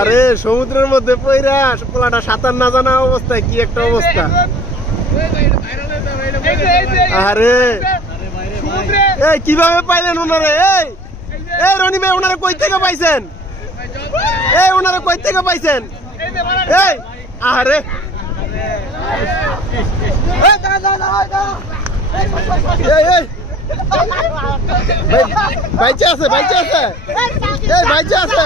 আরে সমুদ্রের মধ্যে পইরা পোলাটা সাঁতার না জানা অবস্থায় কি একটা অবস্থা। আরে এই কিভাবে পাইলেন ওনারে? এই এই রনি ভাই ওনারে কই থেকে পাইছেন? এই ওনারে কই থেকে পাইছেন? এই আরে এই এই বাইচে আছে বাইচে আছে এই বাইচে আছে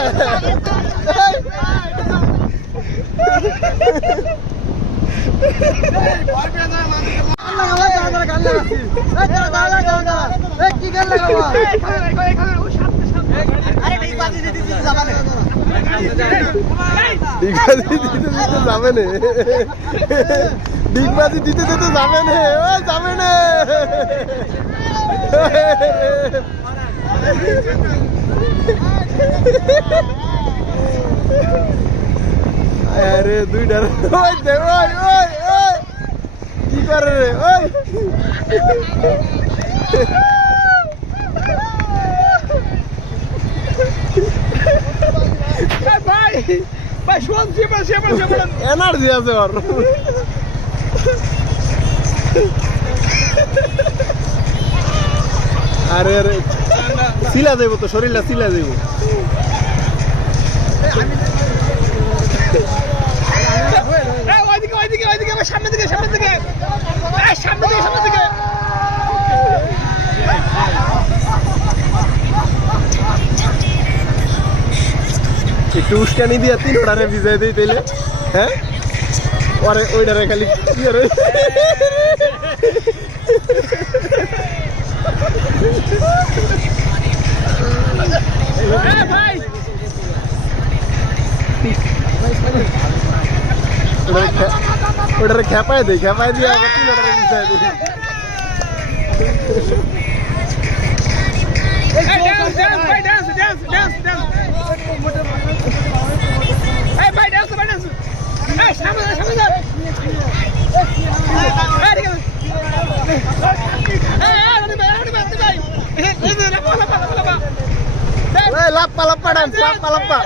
ডিগবাজি দিতে দিতে যাবে না যাবে না। আরে দুইটা কি করে রে ওই এনার্জি আছে ওর। আরে আরে সিলা দেব তো শরীরটা সিলা দেব। সামনে দিকে সামনে দিকে সামনে দিকে সামনে দিকে একটু উস্কানি দিয়া 3 ওটারে ভিজাই দেই তাইলে। হ্যাঁ ওরে ওইটারে খালি কি করে ভাই ওটারে খেপায় দেই খেপায় দিয়ে আবার 3 ওটারে ভিজাই দেই। লাপ্পা লাপ্পা ডান্স লাপ্পা লাপ্পা